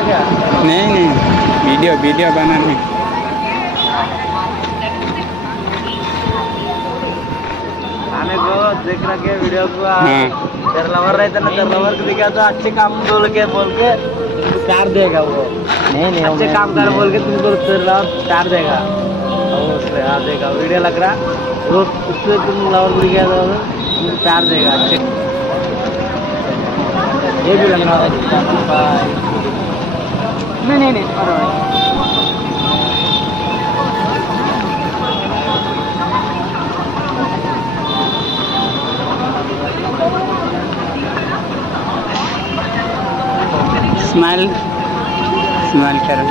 रहा क्या? नहीं वीडियो वीडियो बनाने। आने को देख रहा क्या वीडियो को? हाँ तेरा लवर रहता ना, तेरा लवर को दिखा तो अच्छे काम बोल के तुमको कार देगा वो। नहीं अच्छे काम कर बोल के तुमको तेरा लवर कार देगा। और उसमें आ देगा वीडियो लग रहा वो, उससे तुम लवर को दिखा दो तुमको कार देगा अच्छे। ये भी लग रहा नहीं स्माइल स्माइल करो।